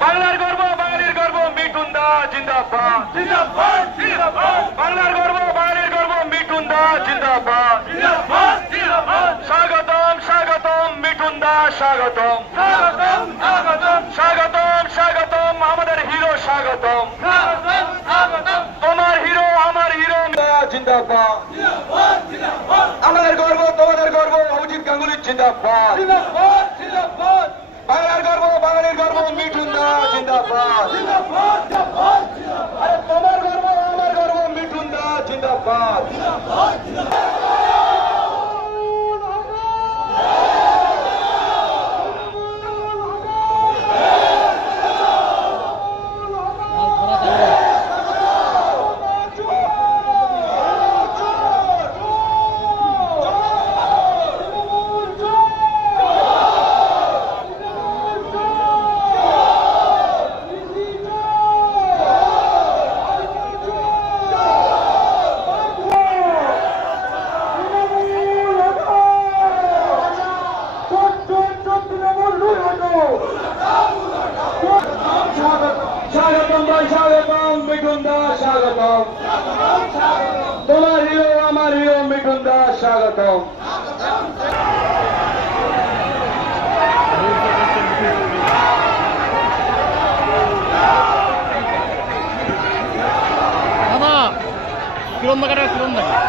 বাংলার গর্ব বাঙালির গর্ব মিঠুন দা জিন্দাবাদ জিন্দাবাদ জিন্দাবাদ বাংলার গর্ব বাঙালির গর্ব মিঠুন দা জিন্দাবাদ জিন্দাবাদ জিন্দাবাদ স্বাগতম স্বাগতম মিঠুন দা স্বাগতম স্বাগতম স্বাগতম স্বাগতম স্বাগতম আমাদের হিরো স্বাগতম স্বাগতম স্বাগতম তোমার হিরো আমার হিরো জিন্দাবাদ জিন্দাবাদ জিন্দাবাদ আমাদের গর্ব তোমাদের গর্ব অভিজিৎ গাঙ্গুলি জিন্দাবাদ জিন্দাবাদ জিন্দাবাদ বাংলার গর্ব বাঙালির গর্ব মিঠুন দা জিন্দাবাদ জিন্দাবাদ জিন্দাবাদ আরে তোমার গর্ব আমার গর্ব মিঠুন দা জিন্দাবাদ জিন্দাবাদ স্বাগতম ভাই স্বাগতম মিঠুন দা স্বাগতম তোমার হিরো আমার হিরো মিঠুন দা স্বাগতম কিরম দেখা কিরম দেখা